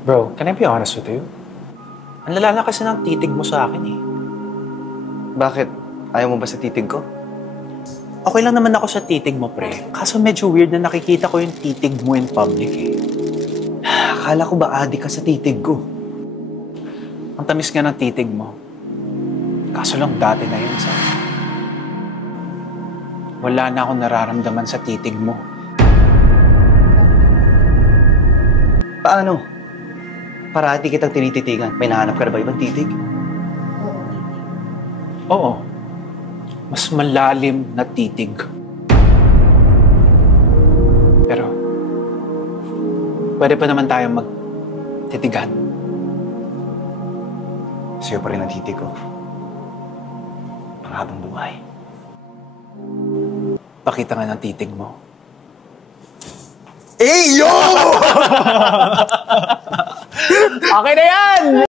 Bro, can I be honest with you? Ang lala na kasi ng titig mo sa akin eh. Bakit? Ayaw mo ba sa titig ko? Okay lang naman ako sa titig mo, pre. Kaso medyo weird na nakikita ko yung titig mo in public eh. Akala ko ba adik ka sa titig ko? Ang tamis nga ng titig mo. Kaso lang dati na yun sa... Wala na akong nararamdaman sa titig mo. Paano? Parati kitang tinititigan. May nahanap ka na ba ibang titig? Oo. Mas malalim na titig. Pero, pwede pa naman tayong magtitigan. Sa'yo pa rin ang titig ko. Panghabang buhay. Pakita nga ng titig mo. Yo! Okay na yan!